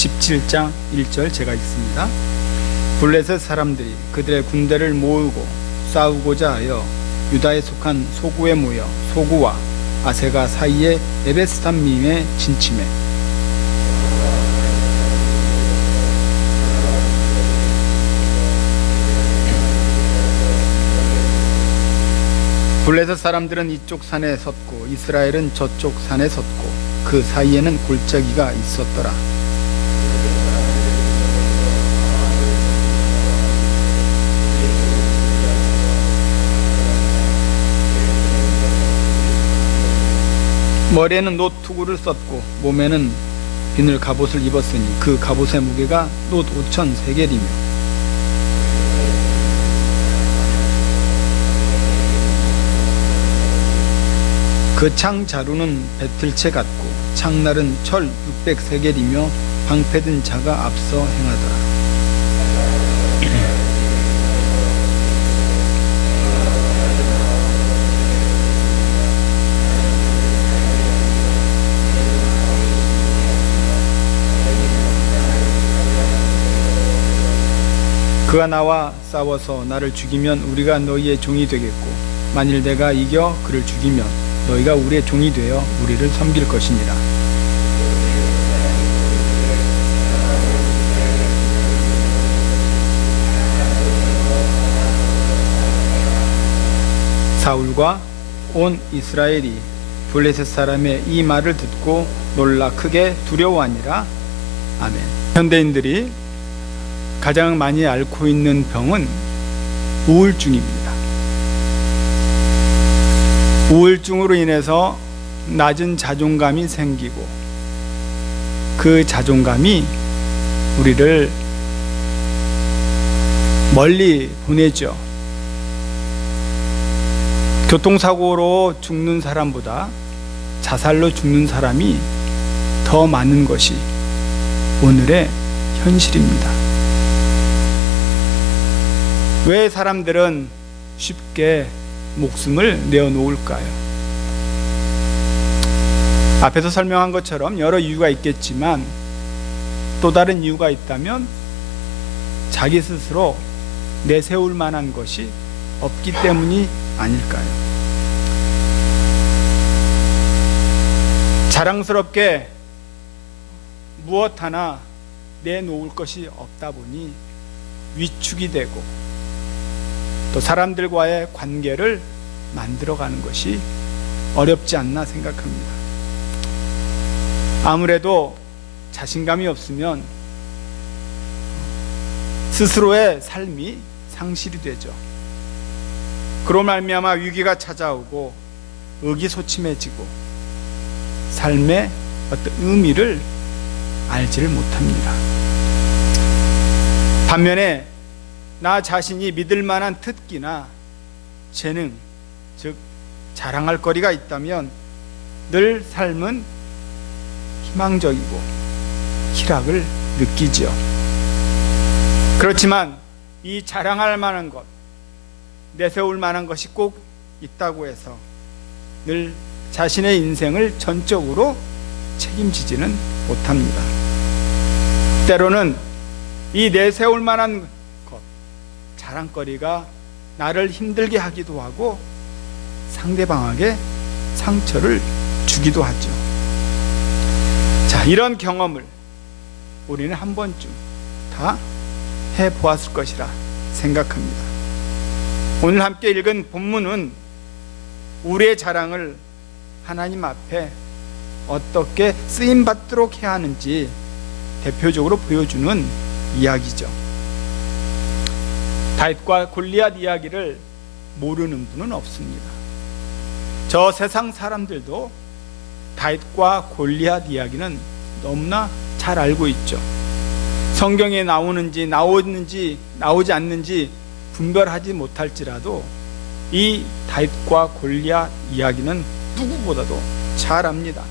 17장 1절 제가 읽습니다. 블레셋 사람들이 그들의 군대를 모으고 싸우고자 하여 유다에 속한 소구에 모여 소구와 아세가 사이에 에베스담밈에 진침해 블레셋 사람들은 이쪽 산에 섰고 이스라엘은 저쪽 산에 섰고 그 사이에는 골짜기가 있었더라. 머리에는 놋 투구를 썼고 몸에는 비늘 갑옷을 입었으니 그 갑옷의 무게가 놋 5천 세겔이며 그 창 자루는 배틀채 같고 창날은 철 600세겔이며 방패든 자가 앞서 행하더라. 그가 나와 싸워서 나를 죽이면 우리가 너희의 종이 되겠고 만일 내가 이겨 그를 죽이면 너희가 우리의 종이 되어 우리를 섬길 것이니라. 사울과 온 이스라엘이 블레셋 사람의 이 말을 듣고 놀라 크게 두려워하니라. 아멘. 현대인들이 가장 많이 앓고 있는 병은 우울증입니다. 우울증으로 인해서 낮은 자존감이 생기고 그 자존감이 우리를 멀리 보내죠. 교통사고로 죽는 사람보다 자살로 죽는 사람이 더 많은 것이 오늘의 현실입니다. 왜 사람들은 쉽게 목숨을 내어놓을까요? 앞에서 설명한 것처럼 여러 이유가 있겠지만 또 다른 이유가 있다면 자기 스스로 내세울 만한 것이 없기 때문이 아닐까요? 자랑스럽게 무엇 하나 내놓을 것이 없다 보니 위축이 되고 또 사람들과의 관계를 만들어가는 것이 어렵지 않나 생각합니다. 아무래도 자신감이 없으면 스스로의 삶이 상실이 되죠. 그로 말미암아 위기가 찾아오고 의기소침해지고 삶의 어떤 의미를 알지를 못합니다. 반면에 나 자신이 믿을 만한 특기나 재능, 즉 자랑할 거리가 있다면 늘 삶은 희망적이고 희락을 느끼지요. 그렇지만 이 자랑할 만한 것, 내세울 만한 것이 꼭 있다고 해서 늘 자신의 인생을 전적으로 책임지지는 못합니다. 때로는 이 내세울 만한 자랑거리가 나를 힘들게 하기도 하고 상대방에게 상처를 주기도 하죠. 자, 이런 경험을 우리는 한 번쯤 다 해보았을 것이라 생각합니다. 오늘 함께 읽은 본문은 우리의 자랑을 하나님 앞에 어떻게 쓰임받도록 해야 하는지 대표적으로 보여주는 이야기죠. 다윗과 골리앗 이야기를 모르는 분은 없습니다. 저 세상 사람들도 다윗과 골리앗 이야기는 너무나 잘 알고 있죠. 성경에 나오는지 나오지 않는지 분별하지 못할지라도 이 다윗과 골리앗 이야기는 누구보다도 잘 압니다.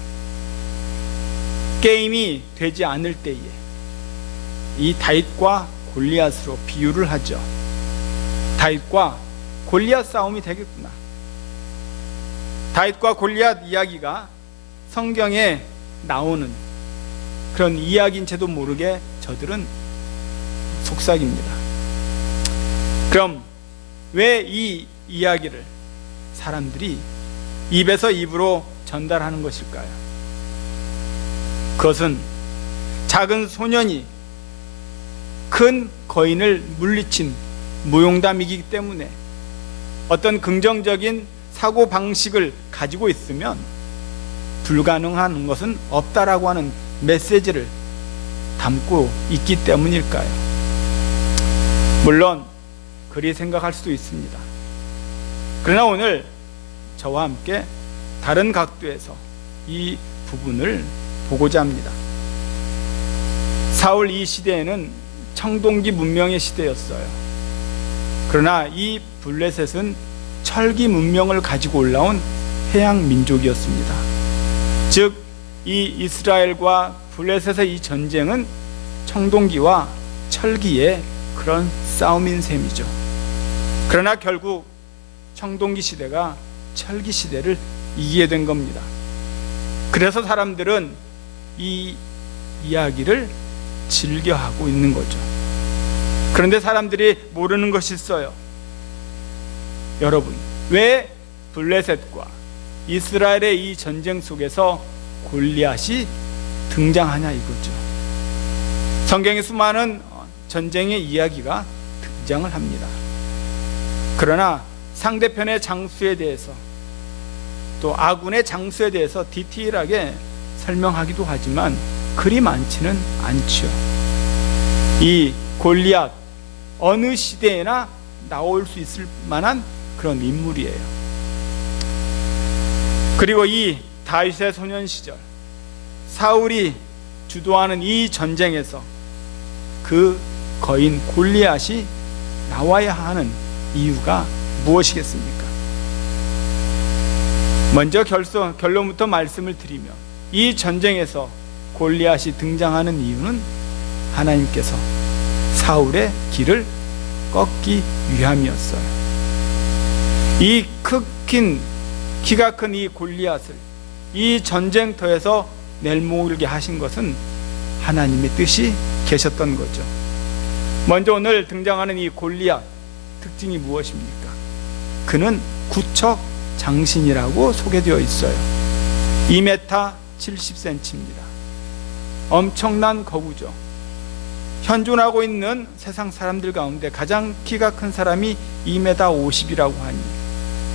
게임이 되지 않을 때에 이 다윗과 골리앗으로 비유를 하죠. 다윗과 골리앗 싸움이 되겠구나. 다윗과 골리앗 이야기가 성경에 나오는 그런 이야기인 채도 모르게 저들은 속삭입니다. 그럼 왜 이 이야기를 사람들이 입에서 입으로 전달하는 것일까요? 그것은 작은 소년이 큰 거인을 물리친 무용담이기 때문에 어떤 긍정적인 사고방식을 가지고 있으면 불가능한 것은 없다라고 하는 메시지를 담고 있기 때문일까요? 물론 그리 생각할 수도 있습니다. 그러나 오늘 저와 함께 다른 각도에서 이 부분을 보고자 합니다. 사울 이 시대에는 청동기 문명의 시대였어요. 그러나 이 블레셋은 철기 문명을 가지고 올라온 해양 민족이었습니다. 즉, 이 이스라엘과 블레셋의 이 전쟁은 청동기와 철기의 그런 싸움인 셈이죠. 그러나 결국 청동기 시대가 철기 시대를 이기게 된 겁니다. 그래서 사람들은 이 이야기를 즐겨하고 있는 거죠. 그런데 사람들이 모르는 것이 있어요. 여러분, 왜 블레셋과 이스라엘의 이 전쟁 속에서 골리앗이 등장하냐 이거죠. 성경에 수많은 전쟁의 이야기가 등장을 합니다. 그러나 상대편의 장수에 대해서 또 아군의 장수에 대해서 디테일하게 설명하기도 하지만 그리 많지는 않죠. 이 골리앗 어느 시대에나 나올 수 있을 만한 그런 인물이에요. 그리고 이 다윗의 소년 시절 사울이 주도하는 이 전쟁에서 그 거인 골리앗이 나와야 하는 이유가 무엇이겠습니까? 먼저 결론부터 말씀을 드리면 이 전쟁에서 골리앗이 등장하는 이유는 하나님께서 사울의 길을 꺾기 위함이었어요. 이 키가 큰 이 골리앗을 이 전쟁터에서 내몰게 하신 것은 하나님의 뜻이 계셨던 거죠. 먼저 오늘 등장하는 이 골리앗 특징이 무엇입니까? 그는 구척 장신이라고 소개되어 있어요. 2m 70cm입니다. 엄청난 거구죠. 현존하고 있는 세상 사람들 가운데 가장 키가 큰 사람이 2m 50이라고 하니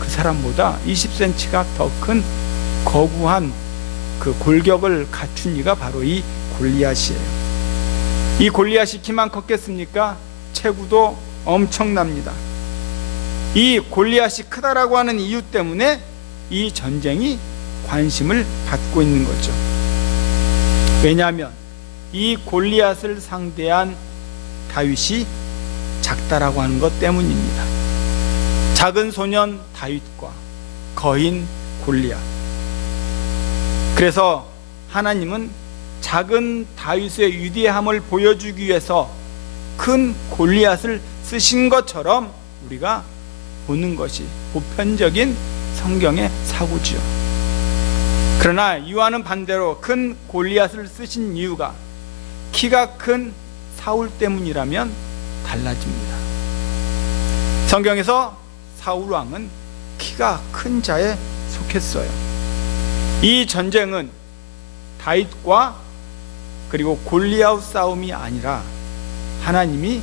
그 사람보다 20cm가 더 큰 거구한 그 골격을 갖춘 이가 바로 이 골리앗이에요. 이 골리앗이 키만 컸겠습니까? 체구도 엄청납니다. 이 골리앗이 크다라고 하는 이유 때문에 이 전쟁이 관심을 받고 있는 거죠. 왜냐하면 이 골리앗을 상대한 다윗이 작다라고 하는 것 때문입니다. 작은 소년 다윗과 거인 골리앗. 그래서 하나님은 작은 다윗의 위대함을 보여주기 위해서 큰 골리앗을 쓰신 것처럼 우리가 보는 것이 보편적인 성경의 사고지요. 그러나 이와는 반대로 큰 골리앗을 쓰신 이유가 키가 큰 사울 때문이라면 달라집니다. 성경에서 사울 왕은 키가 큰 자에 속했어요. 이 전쟁은 다윗과 그리고 골리앗 싸움이 아니라 하나님이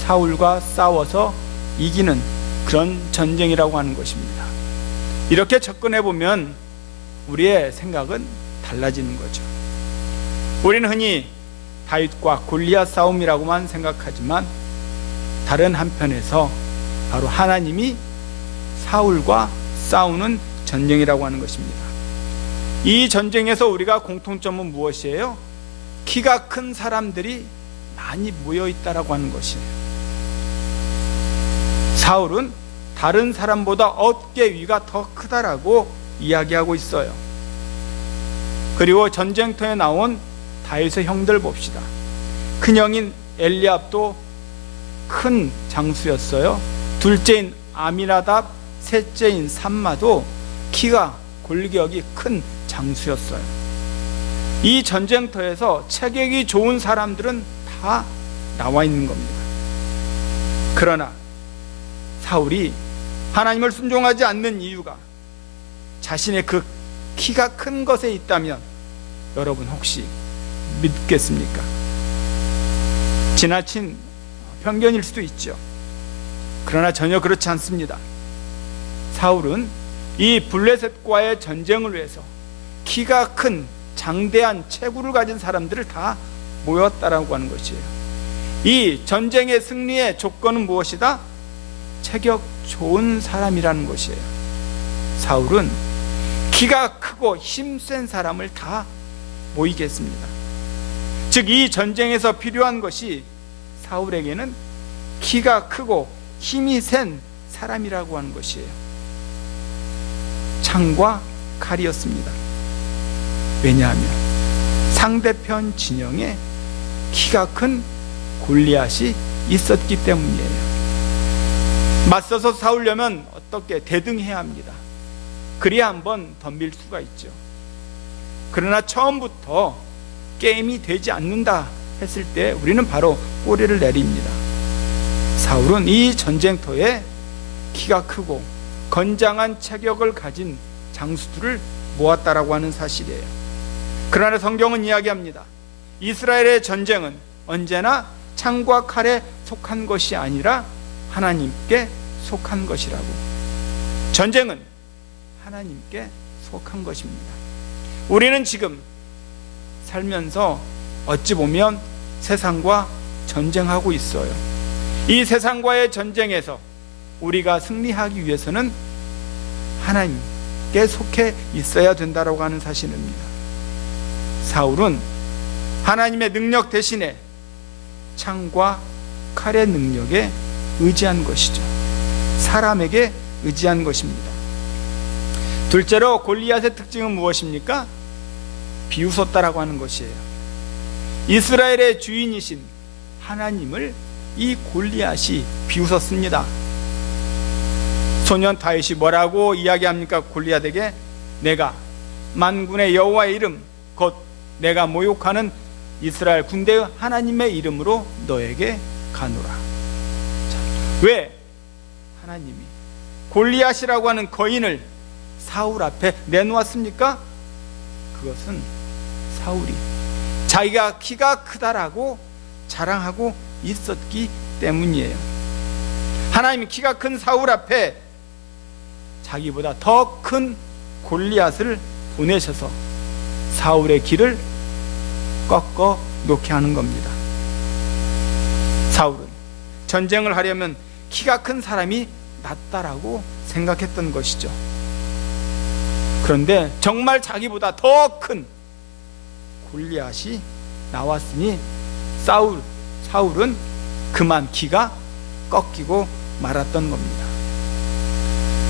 사울과 싸워서 이기는 그런 전쟁이라고 하는 것입니다. 이렇게 접근해 보면 우리의 생각은 달라지는 거죠. 우리는 흔히 다윗과 골리앗 싸움이라고만 생각하지만 다른 한편에서 바로 하나님이 사울과 싸우는 전쟁이라고 하는 것입니다. 이 전쟁에서 우리가 공통점은 무엇이에요? 키가 큰 사람들이 많이 모여 있다라고 하는 것이에요. 사울은 다른 사람보다 어깨 위가 더 크다라고 이야기하고 있어요. 그리고 전쟁터에 나온 다윗의 형들 봅시다. 큰형인 엘리압도 큰 장수였어요. 둘째인 아미나답, 셋째인 삼마도 키가 골격이 큰 장수였어요. 이 전쟁터에서 체격이 좋은 사람들은 다 나와 있는 겁니다. 그러나 사울이 하나님을 순종하지 않는 이유가 자신의 그 키가 큰 것에 있다면 여러분 혹시 믿겠습니까? 지나친 편견일 수도 있죠. 그러나 전혀 그렇지 않습니다. 사울은 이 블레셋과의 전쟁을 위해서 키가 큰 장대한 체구를 가진 사람들을 다 모였다라고 하는 것이에요. 이 전쟁의 승리의 조건은 무엇이다? 체격 좋은 사람이라는 것이에요. 사울은 키가 크고 힘센 사람을 다 모이게 했습니다. 즉 이 전쟁에서 필요한 것이 사울에게는 키가 크고 힘이 센 사람이라고 하는 것이에요. 창과 칼이었습니다. 왜냐하면 상대편 진영에 키가 큰 골리앗이 있었기 때문이에요. 맞서서 싸우려면 어떻게 대등해야 합니다. 그래야 한번 덤빌 수가 있죠. 그러나 처음부터 게임이 되지 않는다 했을 때 우리는 바로 꼬리를 내립니다. 사울은 이 전쟁터에 키가 크고 건장한 체격을 가진 장수들을 모았다라고 하는 사실이에요. 그러나 성경은 이야기합니다. 이스라엘의 전쟁은 언제나 창과 칼에 속한 것이 아니라 하나님께 속한 것이라고. 전쟁은 하나님께 속한 것입니다. 우리는 지금 살면서 어찌 보면 세상과 전쟁하고 있어요. 이 세상과의 전쟁에서 우리가 승리하기 위해서는 하나님께 속해 있어야 된다고 하는 사실입니다. 사울은 하나님의 능력 대신에 창과 칼의 능력에 의지한 것이죠. 사람에게 의지한 것입니다. 둘째로 골리앗의 특징은 무엇입니까? 비웃었다라고 하는 것이에요. 이스라엘의 주인이신 하나님을 이 골리앗이 비웃었습니다. 소년 다윗이 뭐라고 이야기합니까? 골리앗에게 내가 만군의 여호와의 이름 곧 내가 모욕하는 이스라엘 군대의 하나님의 이름으로 너에게 가노라. 자, 왜 하나님이 골리앗이라고 하는 거인을 사울 앞에 내놓았습니까? 그것은 사울이 자기가 키가 크다라고 자랑하고 있었기 때문이에요. 하나님이 키가 큰 사울 앞에 자기보다 더 큰 골리앗을 보내셔서 사울의 길을 꺾어 놓게 하는 겁니다. 사울은 전쟁을 하려면 키가 큰 사람이 낫다라고 생각했던 것이죠. 그런데 정말 자기보다 더 큰 골리앗이 나왔으니 사울은 그만 키가 꺾이고 말았던 겁니다.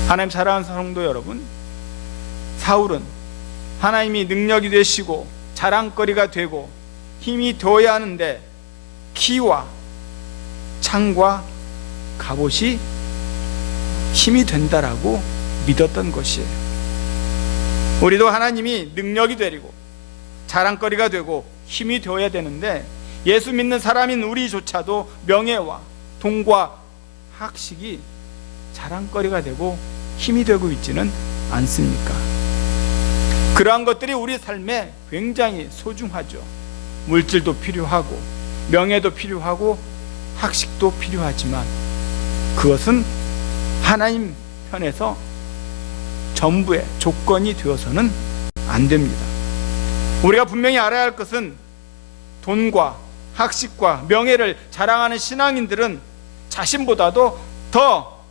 하나님 사랑하는 성도 여러분, 사울은 하나님이 능력이 되시고 자랑거리가 되고 힘이 되어야 하는데 키와 창과 갑옷이 힘이 된다라고 믿었던 것이에요. 우리도 하나님이 능력이 되고 자랑거리가 되고 힘이 되어야 되는데 예수 믿는 사람인 우리조차도 명예와 돈과 학식이 자랑거리가 되고 힘이 되고 있지는 않습니까? 그러한 것들이 우리 삶에 굉장히 소중하죠. 물질도 필요하고 명예도 필요하고 학식도 필요하지만 그것은 하나님 편에서 전부의 조건이 되어서는 안 됩니다. 우리가 분명히 알아야 할 것은 돈과 학식과 명예를 자랑하는 신앙인들은 자신보다도 더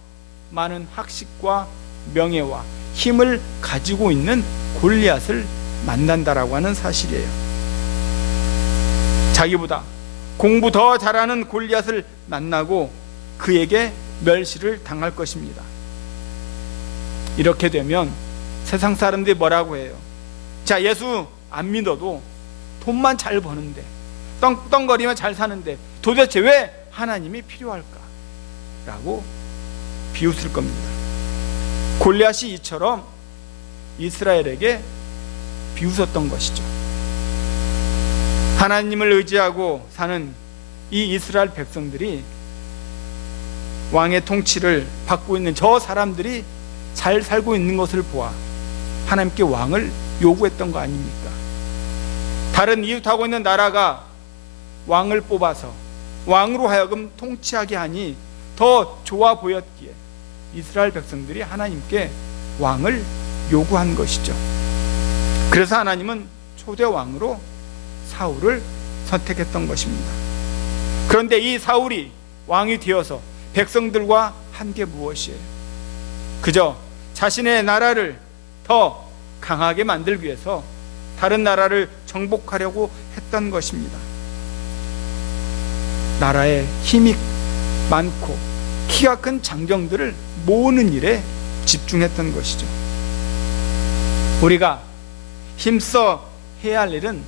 많은 학식과 명예와 힘을 가지고 있는 골리앗을 만난다라고 하는 사실이에요. 자기보다 공부 더 잘하는 골리앗을 만나고 그에게 멸시를 당할 것입니다. 이렇게 되면 세상 사람들이 뭐라고 해요? 자, 예수 안 믿어도 돈만 잘 버는데 떵떵거리면 잘 사는데 도대체 왜 하나님이 필요할까? 라고 비웃을 겁니다. 골리앗이 이처럼 이스라엘에게 비웃었던 것이죠. 하나님을 의지하고 사는 이 이스라엘 백성들이 왕의 통치를 받고 있는 저 사람들이 잘 살고 있는 것을 보아 하나님께 왕을 요구했던 거 아닙니까? 다른 이웃하고 있는 나라가 왕을 뽑아서 왕으로 하여금 통치하게 하니 더 좋아 보였기에 이스라엘 백성들이 하나님께 왕을 요구한 것이죠. 그래서 하나님은 초대 왕으로 사울을 선택했던 것입니다. 그런데 이 사울이 왕이 되어서 백성들과 한 게 무엇이에요? 그저 자신의 나라를 더 강하게 만들기 위해서 다른 나라를 정복하려고 했던 것입니다. 나라에 힘이 많고 키가 큰 장정들을 모으는 일에 집중했던 것이죠. 우리가 힘써 해야 할 일은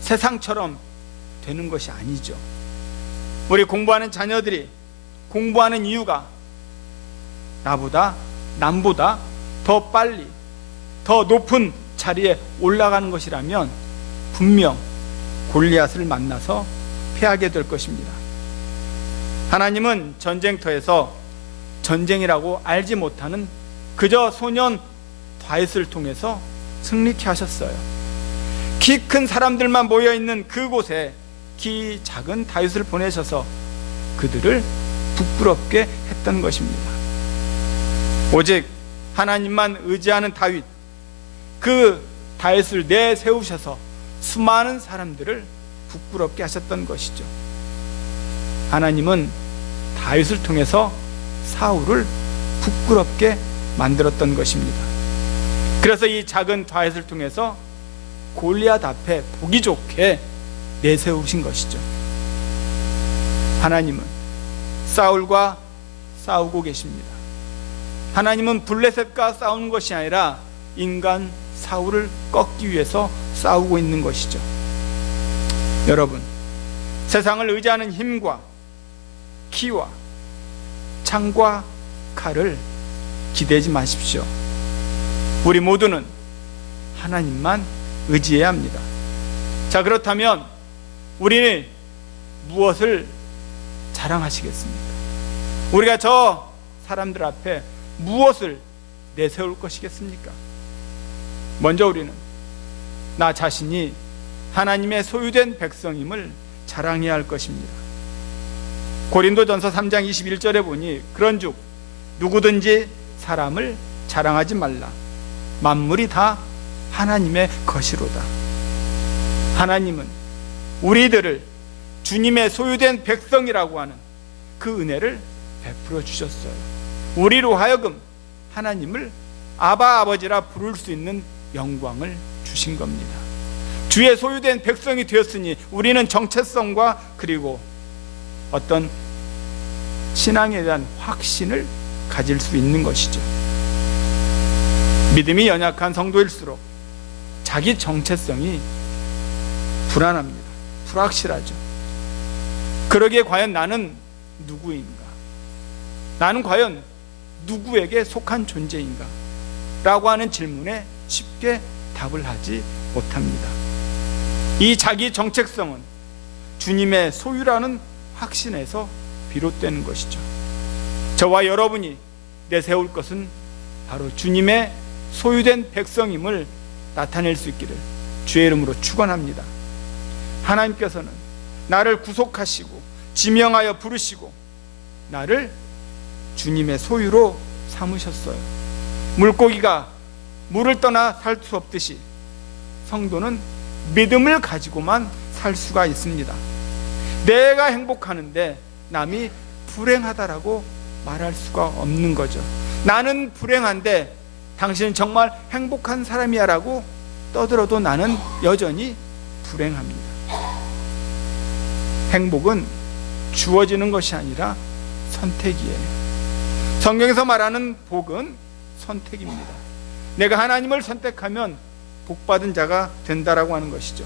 세상처럼 되는 것이 아니죠. 우리 공부하는 자녀들이 공부하는 이유가 남보다 더 빨리 더 높은 자리에 올라가는 것이라면 분명 골리앗을 만나서 패하게 될 것입니다. 하나님은 전쟁터에서 전쟁이라고 알지 못하는 그저 소년 다윗을 통해서 승리케 하셨어요. 키 큰 사람들만 모여있는 그곳에 키 작은 다윗을 보내셔서 그들을 부끄럽게 했던 것입니다. 오직 하나님만 의지하는 다윗, 그 다윗을 내세우셔서 수많은 사람들을 부끄럽게 하셨던 것이죠. 하나님은 다윗을 통해서 사울을 부끄럽게 만들었던 것입니다. 그래서 이 작은 다윗을 통해서 골리앗 앞에 보기 좋게 내세우신 것이죠. 하나님은 사울과 싸우고 계십니다. 하나님은 블레셋과 싸우는 것이 아니라 인간 사울을 꺾기 위해서 싸우고 있는 것이죠. 여러분, 세상을 의지하는 힘과 키와 창과 칼을 기대지 마십시오. 우리 모두는 하나님만 의지해야 합니다. 자, 그렇다면 우리는 무엇을 자랑하시겠습니까? 우리가 저 사람들 앞에 무엇을 내세울 것이겠습니까? 먼저 우리는 나 자신이 하나님의 소유된 백성임을 자랑해야 할 것입니다. 고린도전서 3장 21절에 보니 그런즉 누구든지 사람을 자랑하지 말라. 만물이 다 하나님의 것이로다. 하나님은 우리들을 주님의 소유된 백성이라고 하는 그 은혜를 베풀어 주셨어요. 우리로 하여금 하나님을 아바 아버지라 부를 수 있는 영광을 주신 겁니다. 주의 소유된 백성이 되었으니 우리는 정체성과 그리고 어떤 신앙에 대한 확신을 가질 수 있는 것이죠. 믿음이 연약한 성도일수록 자기 정체성이 불안합니다. 불확실하죠. 그러기에 과연 나는 누구인가? 나는 과연 누구에게 속한 존재인가? 라고 하는 질문에 쉽게 답을 하지 못합니다. 이 자기 정체성은 주님의 소유라는 확신에서 비롯되는 것이죠. 저와 여러분이 내세울 것은 바로 주님의 소유된 백성임을 나타낼 수 있기를 주의 이름으로 축원합니다. 하나님께서는 나를 구속하시고 지명하여 부르시고 나를 주님의 소유로 삼으셨어요. 물고기가 물을 떠나 살 수 없듯이 성도는 믿음을 가지고만 살 수가 있습니다. 내가 행복하는데 남이 불행하다라고 말할 수가 없는 거죠. 나는 불행한데 당신은 정말 행복한 사람이야 라고 떠들어도 나는 여전히 불행합니다. 행복은 주어지는 것이 아니라 선택이에요. 성경에서 말하는 복은 선택입니다. 내가 하나님을 선택하면 복받은 자가 된다라고 하는 것이죠.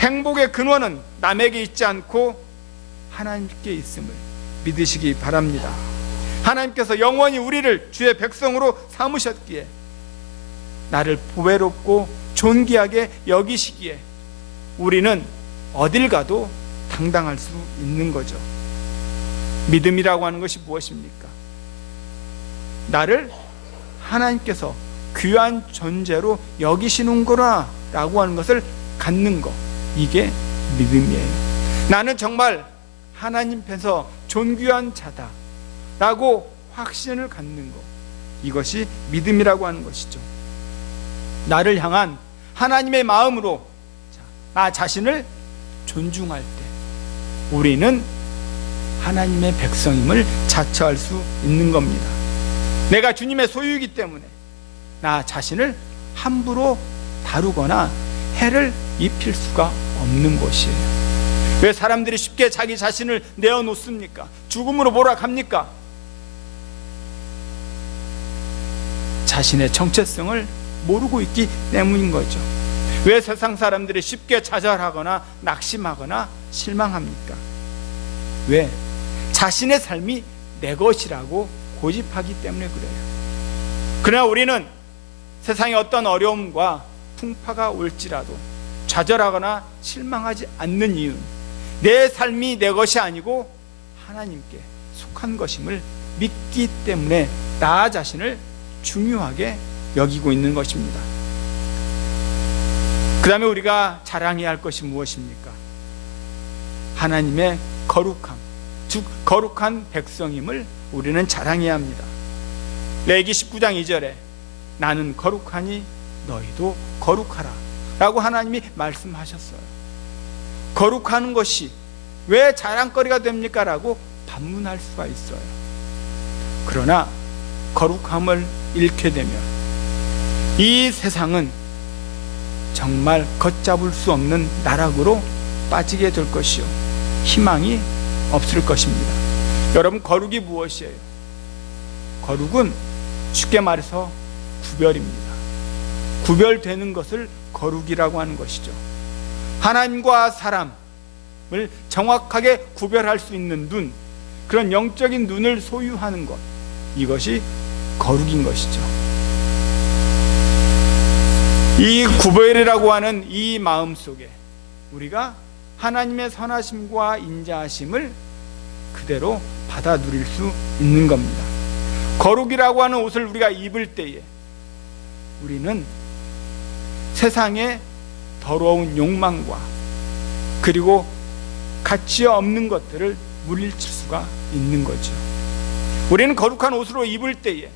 행복의 근원은 남에게 있지 않고 하나님께 있음을 믿으시기 바랍니다. 하나님께서 영원히 우리를 주의 백성으로 삼으셨기에 나를 보배롭고 존귀하게 여기시기에 우리는 어딜 가도 당당할 수 있는 거죠. 믿음이라고 하는 것이 무엇입니까? 나를 하나님께서 귀한 존재로 여기시는구나 라고 하는 것을 갖는 것, 이게 믿음이에요. 나는 정말 하나님 편에서 존귀한 자다 라고 확신을 갖는 것, 이것이 믿음이라고 하는 것이죠. 나를 향한 하나님의 마음으로 나 자신을 존중할 때 우리는 하나님의 백성임을 자처할 수 있는 겁니다. 내가 주님의 소유이기 때문에 나 자신을 함부로 다루거나 해를 입힐 수가 없는 것이에요. 왜 사람들이 쉽게 자기 자신을 내어놓습니까? 죽음으로 몰아갑니까? 자신의 정체성을 모르고 있기 때문인 거죠. 왜 세상 사람들이 쉽게 좌절하거나 낙심하거나 실망합니까? 왜? 자신의 삶이 내 것이라고 고집하기 때문에 그래요. 그러나 우리는 세상에 어떤 어려움과 풍파가 올지라도 좌절하거나 실망하지 않는 이유는 내 삶이 내 것이 아니고 하나님께 속한 것임을 믿기 때문에 나 자신을 중요하게 여기고 있는 것입니다. 그 다음에 우리가 자랑해야 할 것이 무엇입니까? 하나님의 거룩함, 즉 거룩한 백성임을 우리는 자랑해야 합니다. 레위기 19장 2절에 나는 거룩하니 너희도 거룩하라 라고 하나님이 말씀하셨어요. 거룩하는 것이 왜 자랑거리가 됩니까? 라고 반문할 수가 있어요. 그러나 거룩함을 잃게 되면 이 세상은 정말 걷잡을 수 없는 나락으로 빠지게 될 것이요, 희망이 없을 것입니다. 여러분, 거룩이 무엇이에요? 거룩은 쉽게 말해서 구별입니다. 구별되는 것을 거룩이라고 하는 것이죠. 하나님과 사람을 정확하게 구별할 수 있는 눈, 그런 영적인 눈을 소유하는 것, 이것이 거룩인 것이죠. 이 구별이라고 하는 이 마음 속에 우리가 하나님의 선하심과 인자하심을 그대로 받아 누릴 수 있는 겁니다. 거룩이라고 하는 옷을 우리가 입을 때에 우리는 세상의 더러운 욕망과 그리고 가치 없는 것들을 물리칠 수가 있는 거죠. 우리는 거룩한 옷으로 입을 때에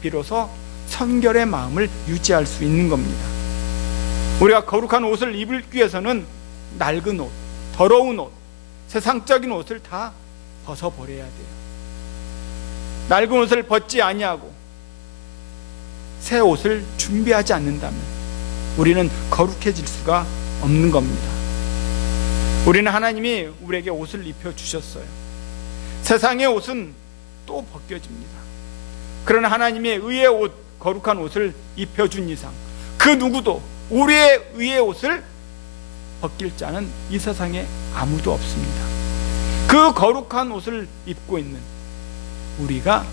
비로소 성결의 마음을 유지할 수 있는 겁니다. 우리가 거룩한 옷을 입기 위해서는 낡은 옷, 더러운 옷, 세상적인 옷을 다 벗어버려야 돼요. 낡은 옷을 벗지 아니하고 새 옷을 준비하지 않는다면 우리는 거룩해질 수가 없는 겁니다. 우리는 하나님이 우리에게 옷을 입혀주셨어요. 세상의 옷은 또 벗겨집니다. 그러나 하나님의 의의 옷, 거룩한 옷을 입혀준 이상 그 누구도 우리의 의의 옷을 벗길 자는 이 세상에 아무도 없습니다. 그 거룩한 옷을 입고 있는 우리가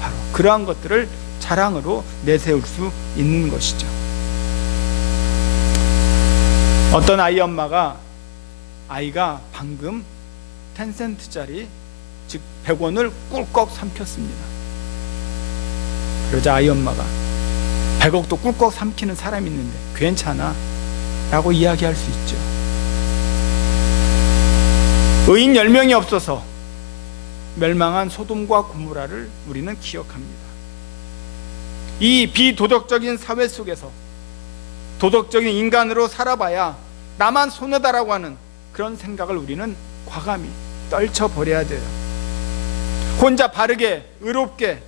바로 그러한 것들을 자랑으로 내세울 수 있는 것이죠. 어떤 아이 엄마가 아이가 방금 10센트짜리 즉 100원을 꿀꺽 삼켰습니다. 그러자 아이 엄마가 100억도 꿀꺽 삼키는 사람이 있는데 괜찮아 라고 이야기할 수 있죠. 의인 10명이 없어서 멸망한 소돔과 고모라를 우리는 기억합니다. 이 비도덕적인 사회 속에서 도덕적인 인간으로 살아봐야 나만 손해다라고 하는 그런 생각을 우리는 과감히 떨쳐버려야 돼요. 혼자 바르게 의롭게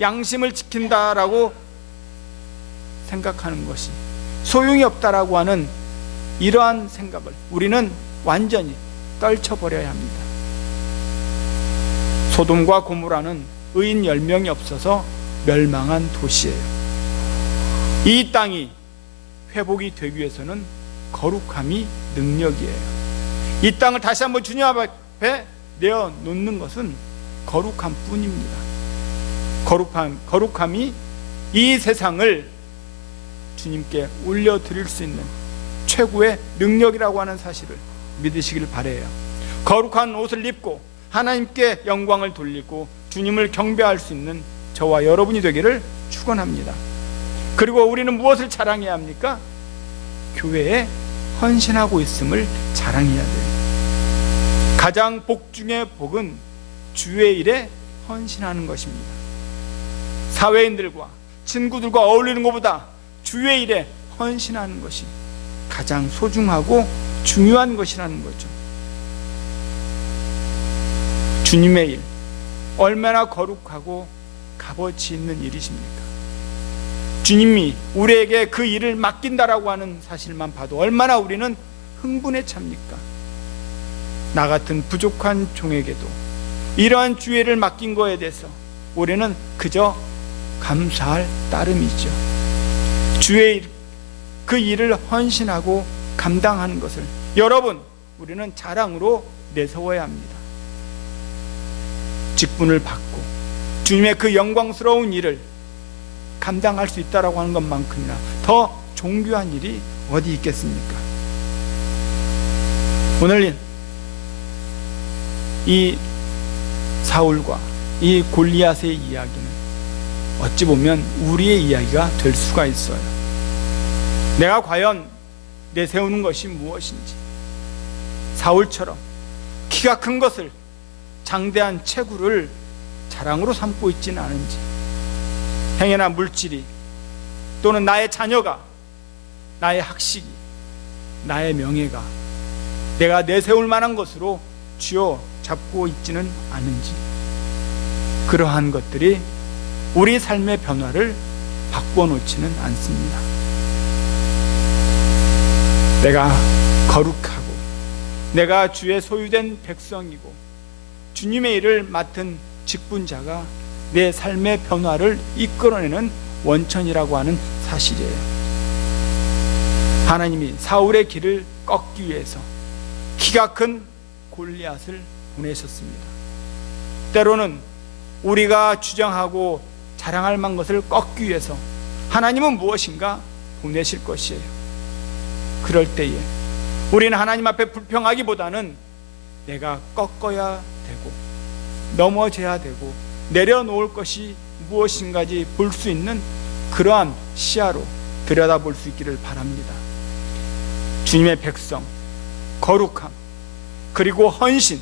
양심을 지킨다라고 생각하는 것이 소용이 없다라고 하는 이러한 생각을 우리는 완전히 떨쳐버려야 합니다. 소돔과 고모라는 의인 10명이 없어서 멸망한 도시예요. 이 땅이 회복이 되기 위해서는 거룩함이 능력이에요. 이 땅을 다시 한번 주님 앞에 내어놓는 것은 거룩함 뿐입니다. 거룩함이 이 세상을 주님께 올려드릴 수 있는 최고의 능력이라고 하는 사실을 믿으시길 바라요. 거룩한 옷을 입고 하나님께 영광을 돌리고 주님을 경배할 수 있는 저와 여러분이 되기를 축원합니다. 그리고 우리는 무엇을 자랑해야 합니까? 교회에 헌신하고 있음을 자랑해야 돼요. 가장 복 중의 복은 주의 일에 헌신하는 것입니다. 사회인들과 친구들과 어울리는 것보다 주의 일에 헌신하는 것이 가장 소중하고 중요한 것이라는 거죠. 주님의 일, 얼마나 거룩하고 값어치 있는 일이십니까? 주님이 우리에게 그 일을 맡긴다라고 하는 사실만 봐도 얼마나 우리는 흥분에 찹니까? 나 같은 부족한 종에게도 이러한 주의 일을 맡긴 거에 대해서 우리는 그저 감사할 따름이죠. 주의 일, 그 일을 헌신하고 감당하는 것을 여러분, 우리는 자랑으로 내세워야 합니다. 직분을 받고 주님의 그 영광스러운 일을 감당할 수 있다라고 하는 것만큼이나 더 존귀한 일이 어디 있겠습니까? 오늘 이 사울과 이 골리앗의 이야기는 어찌 보면 우리의 이야기가 될 수가 있어요. 내가 과연 내세우는 것이 무엇인지, 사울처럼 키가 큰 것을, 장대한 체구를 자랑으로 삼고 있지는 않은지, 행여나 물질이 또는 나의 자녀가, 나의 학식이, 나의 명예가 내가 내세울 만한 것으로 쥐어 잡고 있지는 않은지, 그러한 것들이 우리 삶의 변화를 바꿔놓지는 않습니다. 내가 거룩하고 내가 주의 소유된 백성이고 주님의 일을 맡은 직분자가 내 삶의 변화를 이끌어내는 원천이라고 하는 사실이에요. 하나님이 사울의 길을 꺾기 위해서 키가 큰 골리앗을 보내셨습니다. 때로는 우리가 주장하고 자랑할 만한 것을 꺾기 위해서 하나님은 무엇인가 보내실 것이에요. 그럴 때에 우리는 하나님 앞에 불평하기보다는 내가 꺾어야 되고 넘어져야 되고 내려놓을 것이 무엇인가지 볼 수 있는 그러한 시야로 들여다볼 수 있기를 바랍니다. 주님의 백성, 거룩함, 그리고 헌신,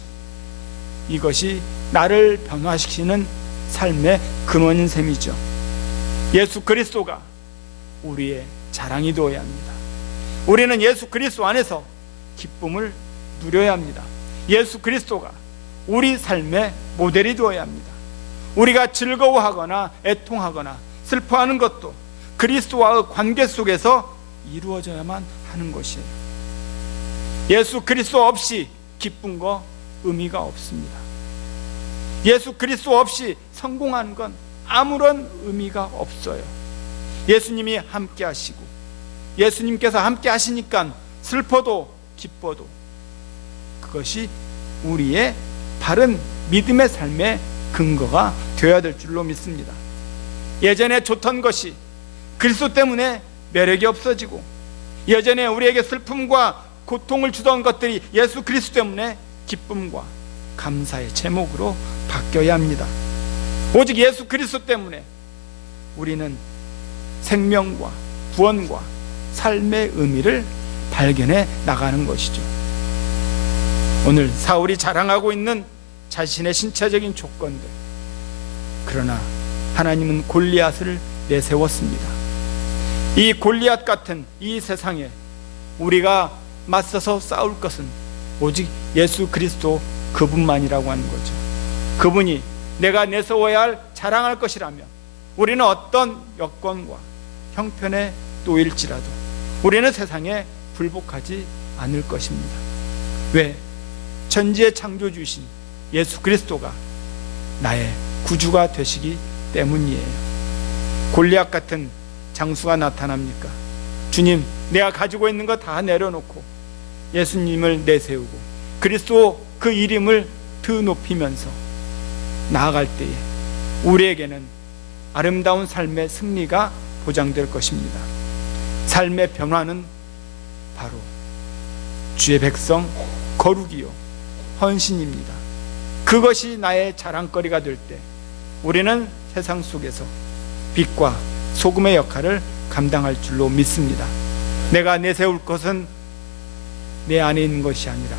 이것이 나를 변화시키는 삶의 근원인 셈이죠. 예수 그리스도가 우리의 자랑이 되어야 합니다. 우리는 예수 그리스도 안에서 기쁨을 누려야 합니다. 예수 그리스도가 우리 삶의 모델이 되어야 합니다. 우리가 즐거워하거나 애통하거나 슬퍼하는 것도 그리스도와의 관계 속에서 이루어져야만 하는 것이에요. 예수 그리스도 없이 기쁜 거 의미가 없습니다. 예수 그리스도 없이 성공하는 건 아무런 의미가 없어요. 예수님이 함께 하시고 예수님께서 함께 하시니까 슬퍼도 기뻐도 그것이 우리의 바른 믿음의 삶의 근거가 되어야 될 줄로 믿습니다. 예전에 좋던 것이 그리스도 때문에 매력이 없어지고, 예전에 우리에게 슬픔과 고통을 주던 것들이 예수 그리스도 때문에 기쁨과 감사의 제목으로 바뀌어야 합니다. 오직 예수 그리스도 때문에 우리는 생명과 구원과 삶의 의미를 발견해 나가는 것이죠. 오늘 사울이 자랑하고 있는 자신의 신체적인 조건들, 그러나 하나님은 골리앗을 내세웠습니다. 이 골리앗 같은 이 세상에 우리가 맞서서 싸울 것은 오직 예수 그리스도 그분만이라고 하는 거죠. 그분이 내가 내세워야 할 자랑할 것이라면 우리는 어떤 여건과 형편에 놓일지라도 우리는 세상에 불복하지 않을 것입니다. 왜? 천지의 창조주신 예수 그리스도가 나의 구주가 되시기 때문이에요. 골리앗 같은 장수가 나타납니까? 주님, 내가 가지고 있는 거 다 내려놓고 예수님을 내세우고 그리스도 그 이름을 더 높이면서 나아갈 때에 우리에게는 아름다운 삶의 승리가 보장될 것입니다. 삶의 변화는 바로 주의 백성 거룩이요 헌신입니다. 그것이 나의 자랑거리가 될 때 우리는 세상 속에서 빛과 소금의 역할을 감당할 줄로 믿습니다. 내가 내세울 것은 내 안에 있는 것이 아니라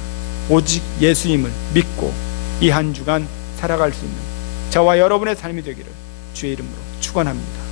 오직 예수님을 믿고 이 한 주간 살아갈 수 있는 저와 여러분의 삶이 되기를 주의 이름으로 축원합니다.